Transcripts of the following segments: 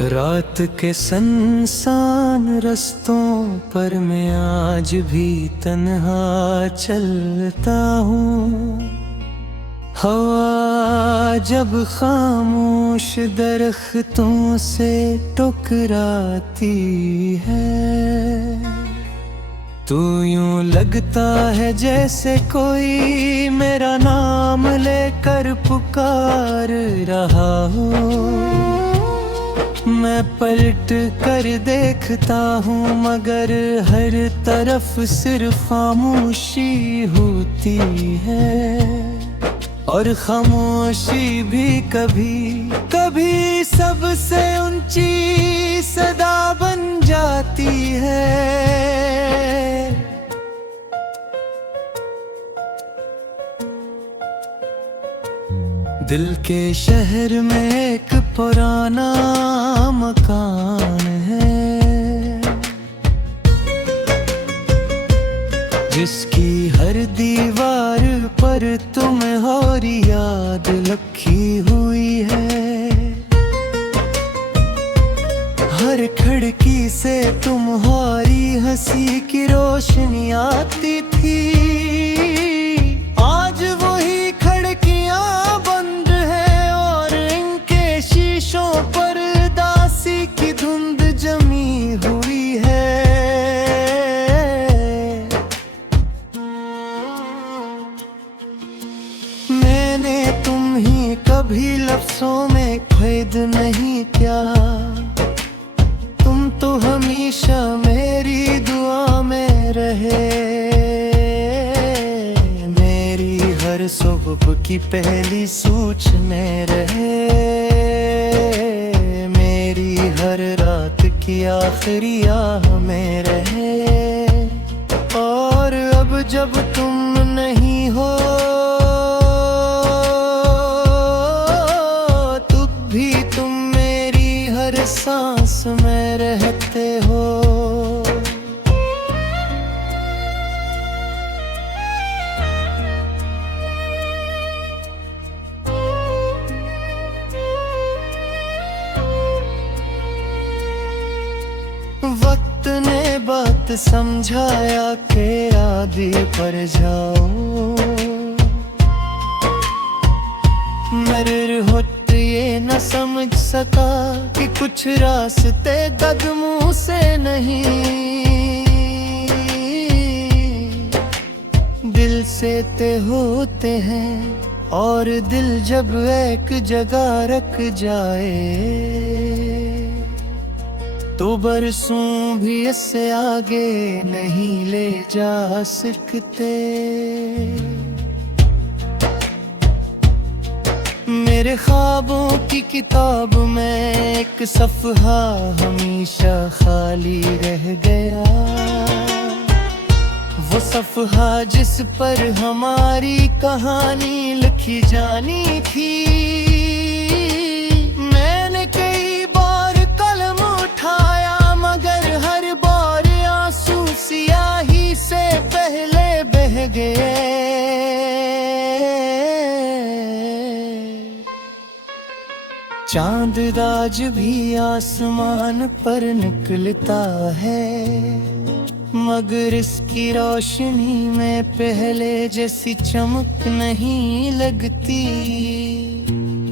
रात के सुनसान रस्तों पर मैं आज भी तन्हा चलता हूँ। हवा जब खामोश दरख्तों से टकराती है, तो यूं लगता है जैसे कोई मेरा नाम लेकर पुकार रहा हो। मैं पलट कर देखता हूँ मगर हर तरफ सिर्फ खामोशी होती है, और खामोशी भी कभी कभी सबसे ऊंची सदा बन जाती है। दिल के शहर में एक पुराना मकान है, जिसकी हर दीवार पर तुम्हारी याद लिखी हुई है। हर खिड़की से तुम्हारी हंसी की रोशनी आती थी। आज वही खिड़कियां बंद है और इनके शीशों पर दासी की धुंध जमी हुई है। मैंने तुम ही कभी लफ्जों में कैद नहीं किया, तुम तो हमेशा मेरी दुआ में रहे। मेरी हर सुबह की पहली सूच में रहे, मेरी हर रात की आखिरी आह में रहे। और अब जब तुम नहीं हो तब भी तुम मेरी हर सांस में रहते हो। वक्त ने बात समझाया के आगे पर जाओ, मगर होत ये न समझ सका कि कुछ रास्ते कदमों से नहीं, दिल से तय होते हैं। और दिल जब एक जगह रख जाए तो बरसों भी इससे आगे नहीं ले जा सकते। मेरे ख्वाबों की किताब में एक सफ़हा हमेशा खाली रह गया, वो सफ़हा जिस पर हमारी कहानी लिखी जानी थी। मैंने कई बार कलम उठाया मगर हर बार आंसू सियाही से पहले बह गए। चांद राज भी आसमान पर निकलता है, मगर इसकी रोशनी में पहले जैसी चमक नहीं लगती।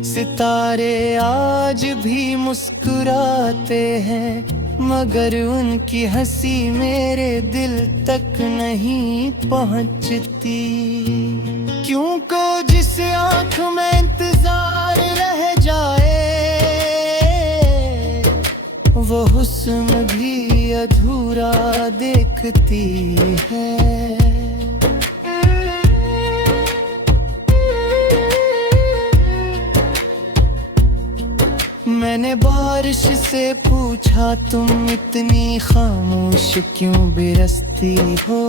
सितारे आज भी मुस्कुराते हैं मगर उनकी हंसी मेरे दिल तक नहीं पहुंचती। क्यों को जिस आँख में इंतजार रह जाए वो हुस्न भी अधूरा देखती है। मैंने बारिश से पूछा तुम इतनी खामोश क्यों बिरसती हो।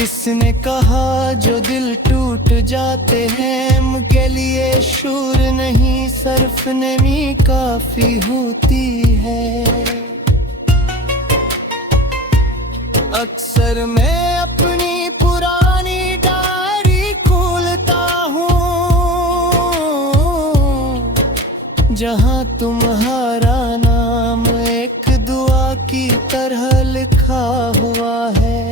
इसने कहा जो दिल टूट जाते हैं उनके लिए शूर नहीं सिर्फ नमी काफी होती है। अक्सर मैं अपनी पुरानी डायरी खोलता हूँ जहाँ तुम्हारा नाम एक दुआ की तरह लिखा हुआ है।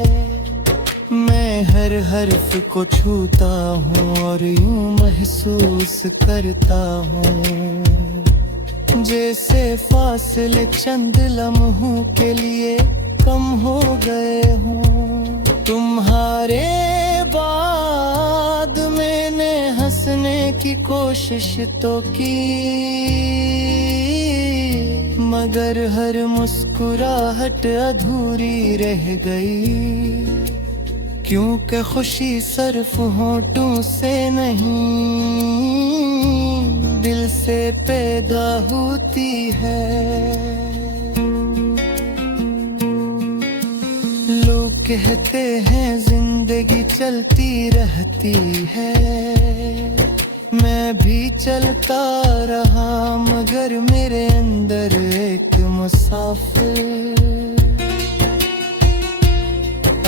मैं हर हर्फ को छूता हूँ और यूं महसूस करता हूँ जैसे फासले चंद लम्हों के लिए कम हो गए हूँ। तुम्हारे बाद मैंने हंसने की कोशिश तो की, मगर हर मुस्कुराहट अधूरी रह गई, क्योंकि खुशी सिर्फ होठों से नहीं दिल से पैदा होती है। लोग कहते हैं जिंदगी चलती रहती है, मैं भी चलता रहा मगर मेरे अंदर एक मुसाफिर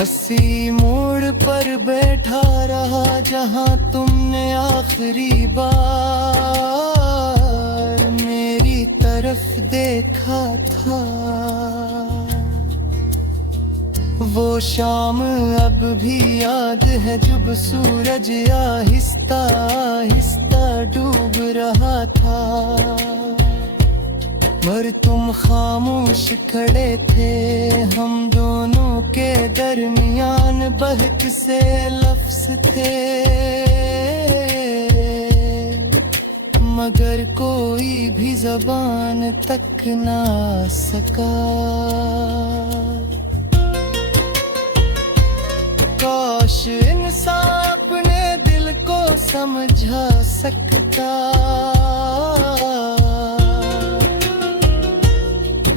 अस्सी मोड़ पर बैठा रहा जहां तुमने आखिरी बार मेरी तरफ देखा था। वो शाम अब भी याद है जब सूरज आहिस्ता आहिस्ता डूब रहा था, पर तुम खामोश खड़े थे। हम दोनों के दरमियान बहक से लफ्ज थे, मगर कोई भी ज़बान तक ना सका। काश इंसान अपने दिल को समझा सकता,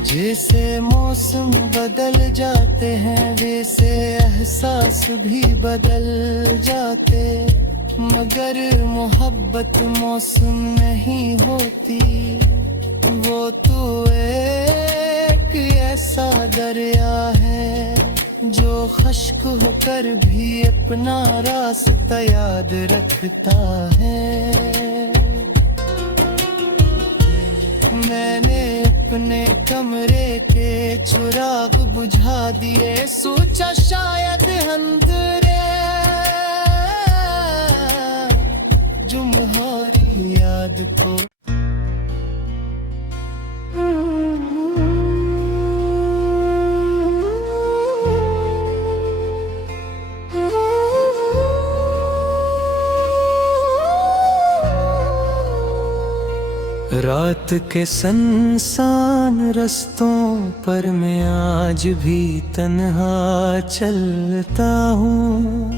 जैसे मौसम बदल जाते हैं वैसे एहसास भी बदल जाते, मगर मोहब्बत मौसम नहीं होती। वो तो एक ऐसा दरिया है जो खुश्क होकर भी अपना रास्ता याद रखता है। मैंने अपने कमरे के चिराग बुझा दिए, सोचा शायद अंधेरे तुम्हारी याद को। रात के सुनसान रस्तों पर मैं आज भी तन्हा चलता हूँ।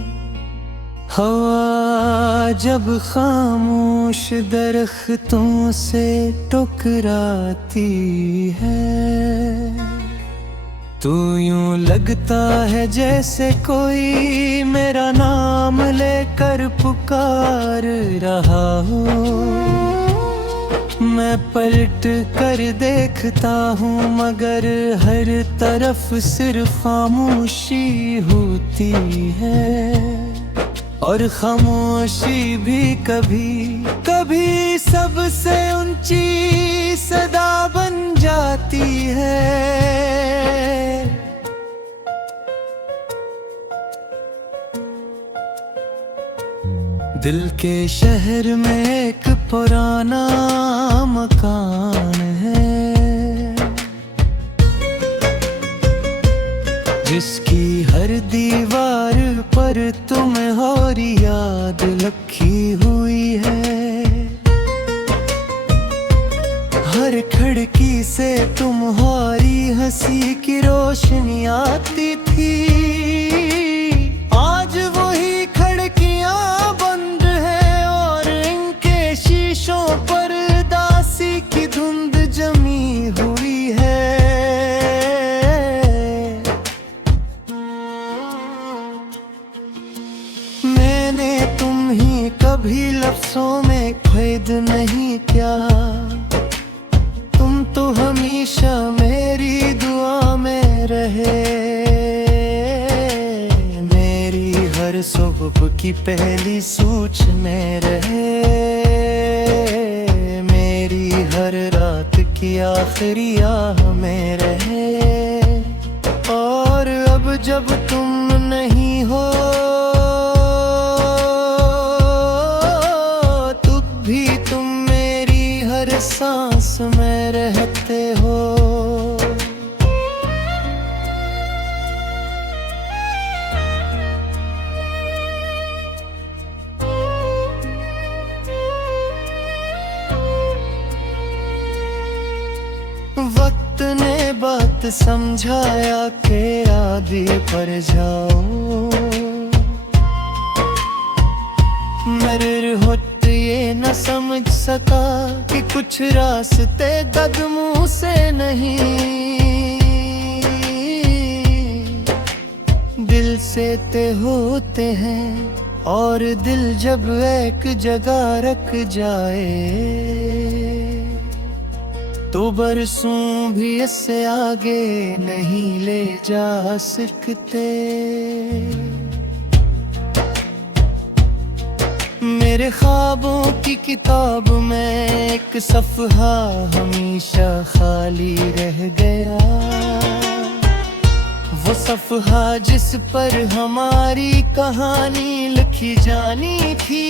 हवा जब खामोश दरख्तों से टकराती है, तो यूं लगता है जैसे कोई मेरा नाम लेकर पुकार रहा हो। मैं पलट कर देखता हूँ मगर हर तरफ सिर्फ खामोशी होती है, और खामोशी भी कभी कभी सबसे ऊंची सदा बन जाती है। दिल के शहर में एक पुराना मकान है, जिसकी हर दीवार पर तुम्हारी याद लिखी हुई है। हर खिड़की से तुम्हारी हंसी की रोशनी आती थी। आज वही खिड़कियां बंद है और इनके शीशों पर दासी की धुंध जमी हुई है। मैंने तुम्हें कभी लफ्जों में कैद नहीं किया, तुम तो हमेशा मेरी दुआ में रहे। मेरी हर सुबह की पहली सोच में रहे, मेरी हर आखिरी आह में रहे। और अब जब तुम नहीं हो तब भी तुम मेरी हर सांस में रहते हो। वक्त ने बात समझाया के आगे पर जाओ। मगर होते ये न समझ सका कि कुछ रास्ते कदमों से नहीं, दिल से ते होते हैं। और दिल जब एक जगह रख जाए तो बरसों भी इससे आगे नहीं ले जा सकते। मेरे ख्वाबों की किताब में एक सफ़हा हमेशा खाली रह गया। वो सफ़हा जिस पर हमारी कहानी लिखी जानी थी।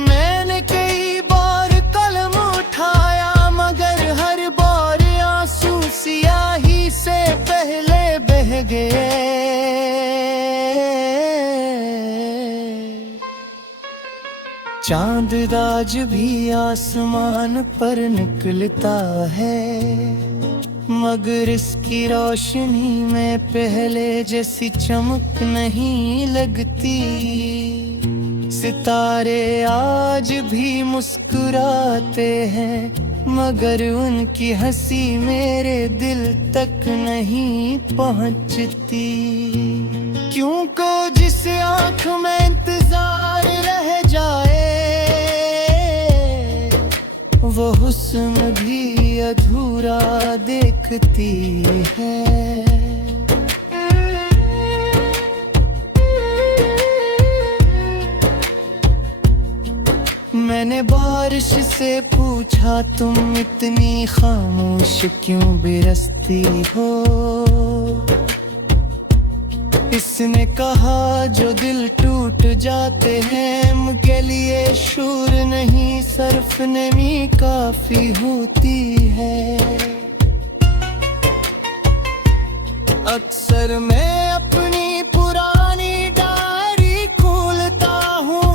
मैंने कई बार कलम उठाया मगर हर बार आंसू सियाही से पहले बह गए। चांद आज भी आसमान पर निकलता है मगर इसकी रोशनी में पहले जैसी चमक नहीं लगती। सितारे आज भी मुस्कुराते हैं मगर उनकी हंसी मेरे दिल तक नहीं पहुंचती। क्यों को जिस आँख में इंतजार रह जाए वो हुस्न भी अधूरा देखती है। मैंने बारिश से पूछा तुम इतनी खामोश क्यों बिरसती हो। इसने कहा जो दिल टूट जाते हैं उनके लिए शूर नहीं सिर्फ नमी काफी होती है। अक्सर मैं अपनी पुरानी डायरी खोलता हूँ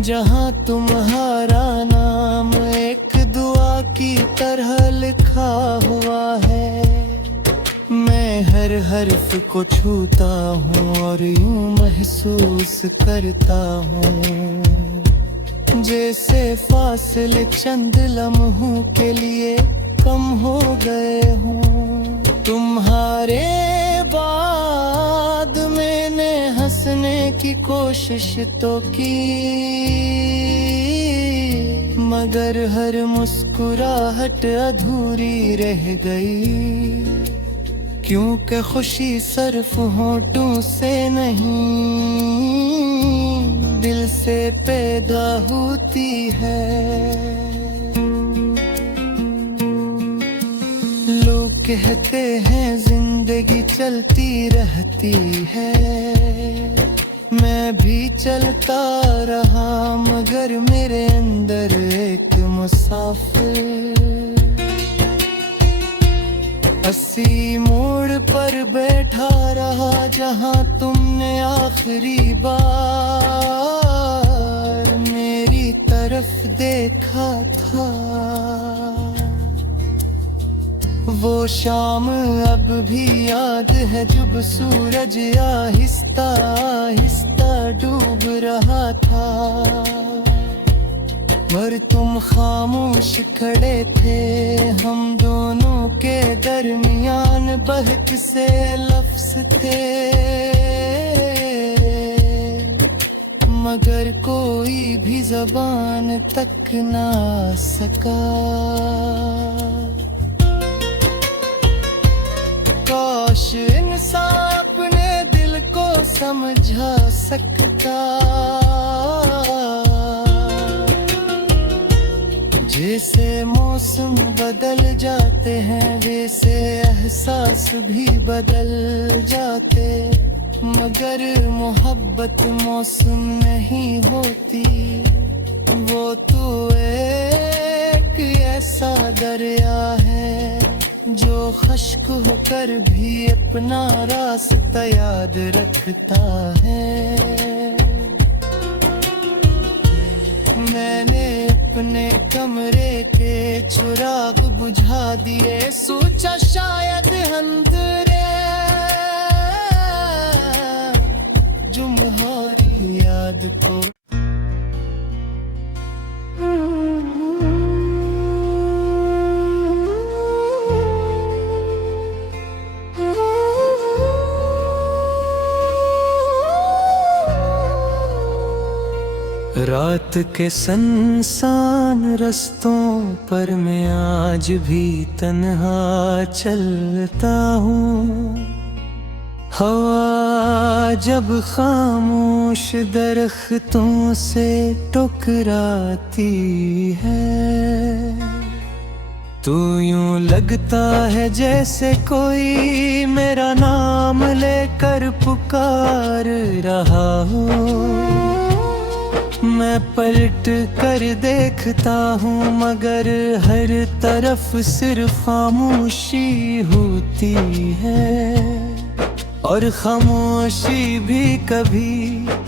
जहाँ तुम्हारा नाम एक दुआ की तरह लिखा हुआ है। मैं हर हर्फ को छूता हूँ और यूं महसूस करता हूँ जैसे फासले चंद लम्हों के लिए कम हो गए हों। तुम्हारे बाद मैंने हंसने की कोशिश तो की मगर हर मुस्कुराहट अधूरी रह गई। क्योंकि खुशी सिर्फ होठों से नहीं दिल से पैदा होती है। लोग कहते हैं जिंदगी चलती रहती है, मैं भी चलता रहा मगर मेरे अंदर एक मुसाफिर अस्सी मोड़ पर बैठा रहा जहां तुमने आखिरी बार मेरी तरफ देखा था। वो शाम अब भी याद है जब सूरज आहिस्ता आहिस्ता डूब रहा था मगर तुम खामोश खड़े थे। हम दोनों के दरमियान बहुत से लफ्ज थे मगर कोई भी ज़बान तक ना सका। काश इंसान अपने दिल को समझा सकता जाते हैं वैसे एहसास भी बदल जाते, मगर मोहब्बत मौसम नहीं होती। वो तो एक ऐसा दरिया है जो खश्क होकर भी अपना रास्ता याद रखता है। मैंने अपने कमरे के चिराग बुझा दिए, सोचा शायद अंधेरे तुम्हारी याद को। रात के सुनसान रस्तों पर मैं आज भी तन्हा चलता हूँ। हवा जब खामोश दरख्तों से टकराती है, तो यूं लगता है जैसे कोई मेरा नाम लेकर पुकार रहा हो। मैं पलट कर देखता हूँ मगर हर तरफ सिर्फ खामोशी होती है, और खामोशी भी कभी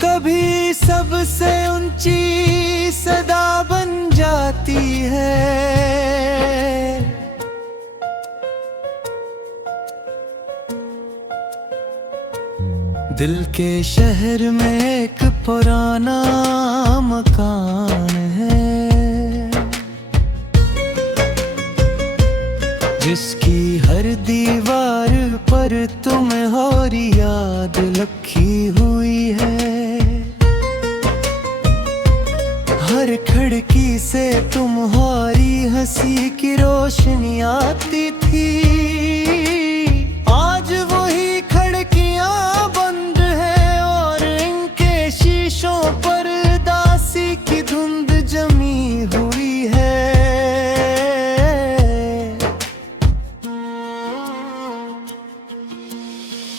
कभी सबसे ऊंची सदा बन जाती है। दिल के शहर में एक पुराना मकान है, जिसकी हर दीवार पर तुम्हें और याद लिखी हुई है। हर खिड़की से तुम्हारी हंसी की रोशनी आती थी। आज वही खिड़कियां बंद है और इनके शीशों पर दासी की धुंध जमी हुई है।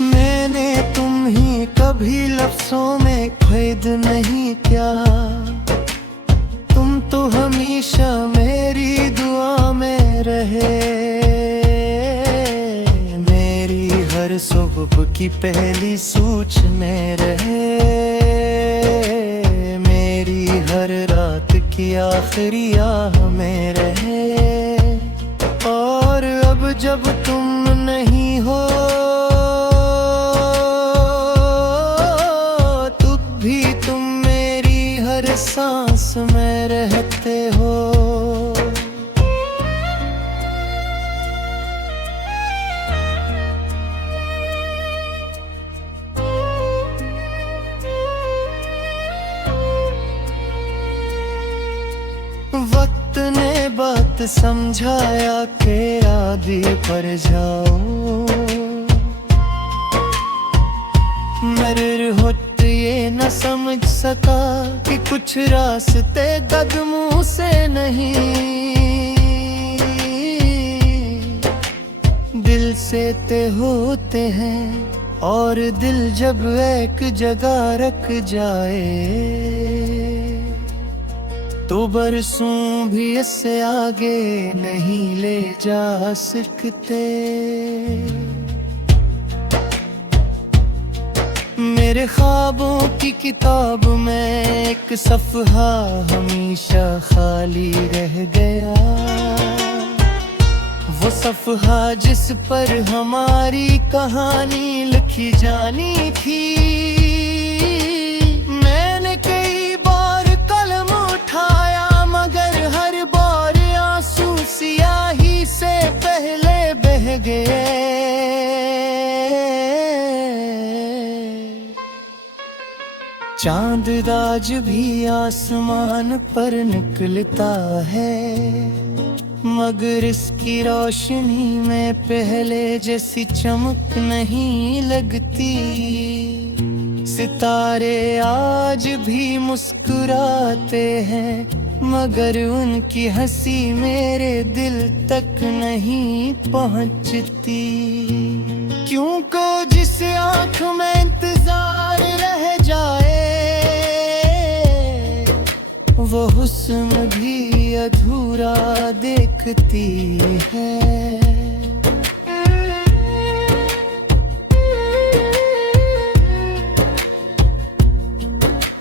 मैंने तुम ही कभी लफ्जों में कैद नहीं किया, तुम तो हमेशा मेरी दुआ में रहे। मेरी हर सुबह की पहली सूच में रहे, मेरी हर रात की आखिरी आह में रहे। और अब जब तुम नहीं हो तब भी तुम मेरी हर सांस में रहते हो। वक्त ने बात समझाया के आगे पर जाओ, मगर होट ये न समझ सका कि कुछ रास्ते कदमों से नहीं, दिल से तय होते हैं। और दिल जब एक जगह रख जाए तो बरसों भी इससे आगे नहीं ले जा सकते। मेरे ख्वाबों की किताब में एक सफ़हा हमेशा खाली रह गया, वो सफ़हा जिस पर हमारी कहानी लिखी जानी थी। मैंने कई बार कलम उठाया मगर हर बार आंसू सियाही से पहले बह गए। चांद आज भी आसमान पर निकलता है, मगर इसकी रोशनी में पहले जैसी चमक नहीं लगती। सितारे आज भी मुस्कुराते हैं मगर उनकी हंसी मेरे दिल तक नहीं पहुंचती। क्यों को जिस आंख में इंतजार रह जाए, वो हुस्न भी अधूरा देखती है।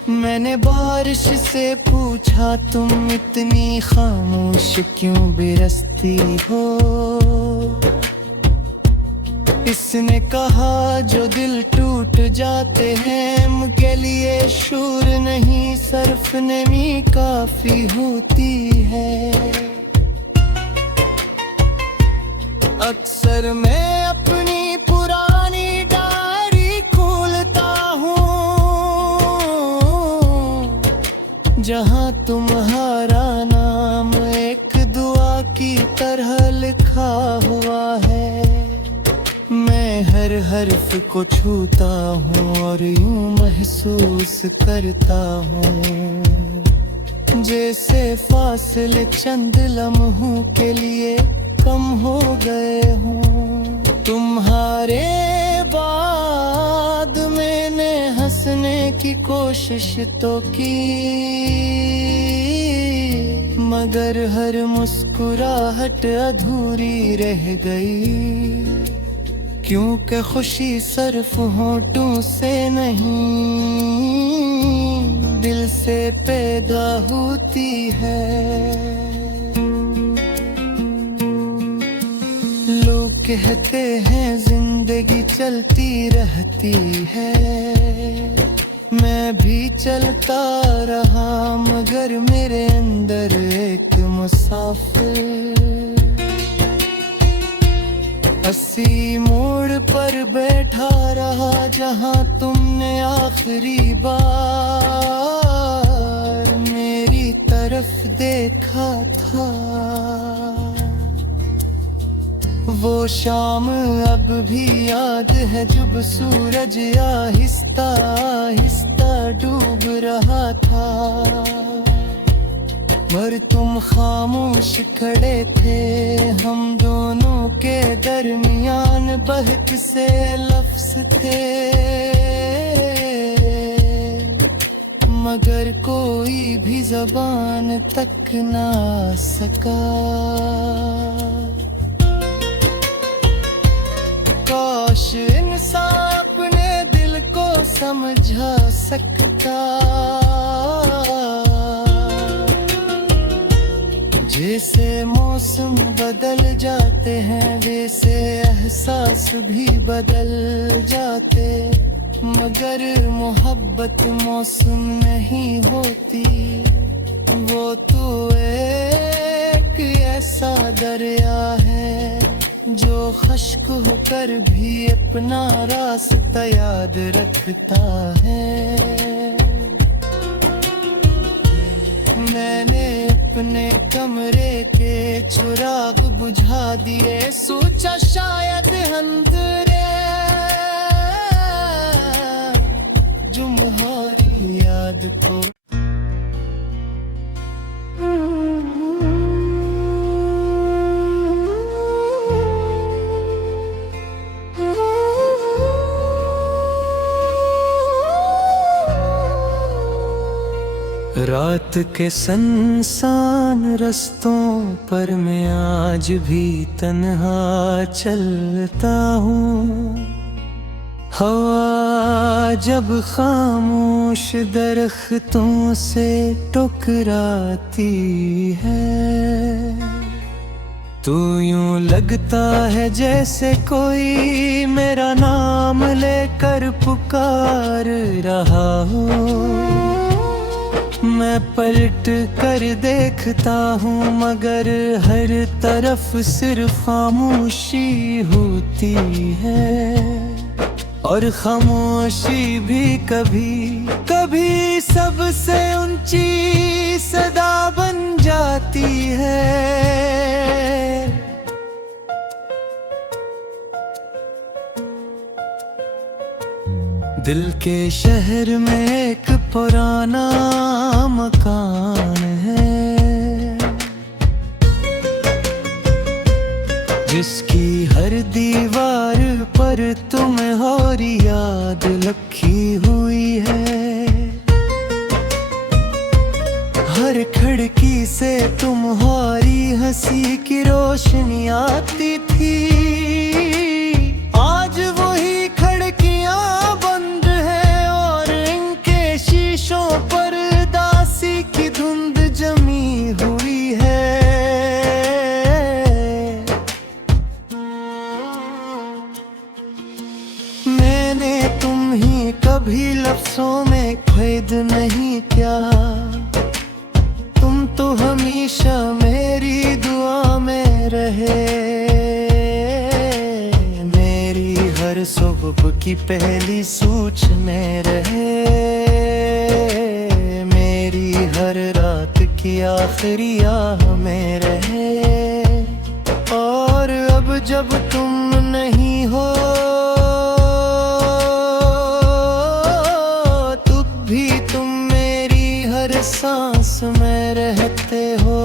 मैंने बारिश से पूछा तुम इतनी खामोश क्यों बिरसती हो। इसने कहा जो दिल टूट जाते हैं उनके लिए शूर नहीं सर्फ नमी काफी होती है। अक्सर मैं अपनी पुरानी डायरी खोलता हूँ, जहाँ तुम्हारा नाम एक दुआ की तरह लिखा हुआ है। मैं हर हर्फ को छूता हूँ और यूं महसूस करता हूँ जैसे फासले चंद लम्हों के लिए कम हो गए हों। तुम्हारे बाद मैंने हंसने की कोशिश तो की, मगर हर मुस्कुराहट अधूरी रह गई। क्योंकि खुशी सिर्फ होठों से नहीं दिल से पैदा होती है। लोग कहते हैं जिंदगी चलती रहती है, मैं भी चलता रहा मगर मेरे अंदर एक मुसाफिर अस्सी मोड़ पर बैठा रहा जहां तुमने आखिरी बार मेरी तरफ देखा था। वो शाम अब भी याद है जब सूरज आहिस्ता आहिस्ता डूब रहा था, पर तुम खामोश खड़े थे। हम दोनों के दरमियान बहक से लफ्ज थे, मगर कोई भी ज़बान तक ना सका। काश इंसान अपने दिल को समझा सकता, जैसे मौसम बदल जाते हैं वैसे एहसास भी बदल जाते। मगर मोहब्बत मौसम नहीं होती, वो तो एक ऐसा दरिया है जो खुश्क होकर भी अपना रास्ता याद रखता है। मैंने अपने कमरे के चिराग बुझा दिए, सोचा शायद अंधेरे तुम्हारी याद को। रात के सुनसान रास्तों पर मैं आज भी तन्हा चलता हूँ। हवा जब खामोश दरख्तों से टकराती है, तो यूं लगता है जैसे कोई मेरा नाम लेकर पुकार रहा हो। मैं पलट कर देखता हूँ मगर हर तरफ सिर्फ खामोशी होती है, और खामोशी भी कभी कभी सबसे ऊंची सदा बन जाती है। दिल के शहर में एक पुराना मकान है, हर खिड़की से तुम्हारी हंसी की रोशनी आती थी। आज वही खिड़कियां बंद है और इनके शीशों पर दासी की धुंध जमी हुई है। मैंने तुम ही कभी लफ्जों में क़ैद नहीं किया, तुम तो हमेशा मेरी दुआ में रहे। मेरी हर सुबह की पहली सूच में रहे, मेरी हर रात की आखिरी आह में रहे। और अब जब तुम नहीं हो तब भी तुम मेरी हर सांस में रहते हो।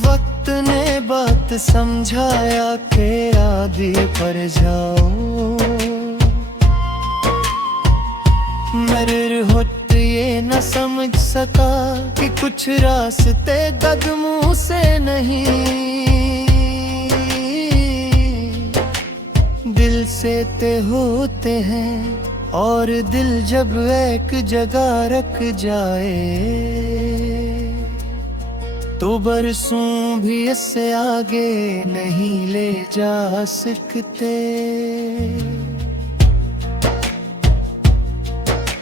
वक्त ने बात समझाया कि आगे पर जाओ, मगर होत ये न समझ सका कि कुछ रास्ते कदमों से नहीं, दिल से तय होते हैं। और दिल जब एक जगह रख जाए तो बरसों भी इससे आगे नहीं ले जा सकते।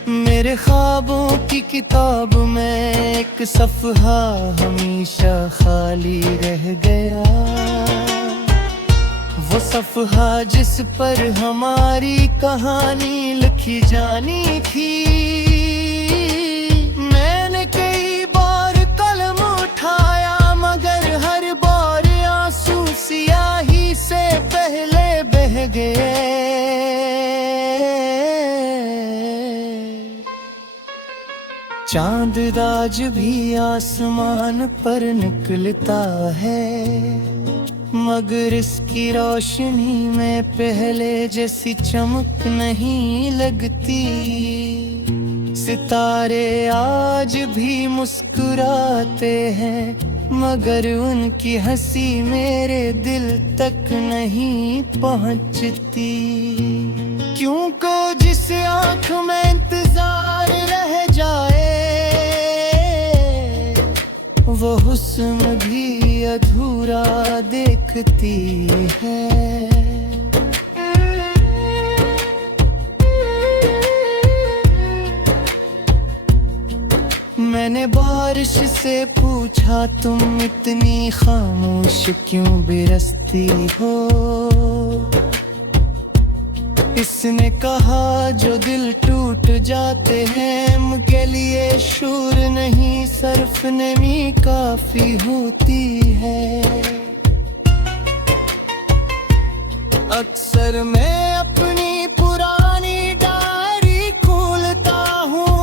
मेरे ख्वाबों की किताब में एक सफ़हा हमेशा खाली रह गया, वो सफ़हा जिस पर हमारी कहानी लिखी जानी थी। मैंने कई बार कलम उठाया मगर हर बार आंसू सियाही से पहले बह गए। चांद आज भी आसमान पर निकलता है, मगर इसकी रोशनी में पहले जैसी चमक नहीं लगती। सितारे आज भी मुस्कुराते हैं मगर उनकी हंसी मेरे दिल तक नहीं पहुंचती। क्यों को जिस आँख में इंतजार रह जाए वो हुस्न भी अधूरा देखती है। मैंने बारिश से पूछा तुम इतनी खामोश क्यों बिरसती हो। इसने कहा जो दिल टूट जाते हैं उनके लिए शूर नहीं सिर्फ नमी काफी होती है। अक्सर मैं अपनी पुरानी डायरी खोलता हूँ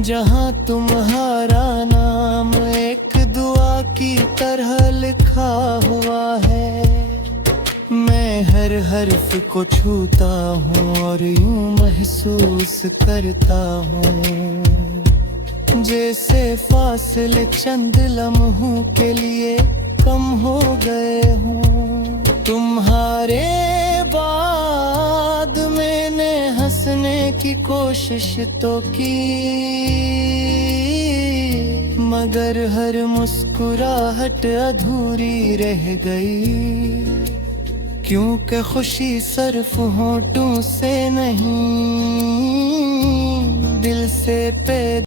जहाँ तुम्हारा नाम एक दुआ की तरह लिखा हुआ है। मैं हर हर्फ को छूता हूँ और यूं महसूस करता हूँ जैसे फासले चंद लम्हों के लिए कम हो गए हों। तुम्हारे बाद मैंने हंसने की कोशिश तो की मगर हर मुस्कुराहट अधूरी रह गई। क्योंकि खुशी सिर्फ होठों से नहीं दिल से पैदा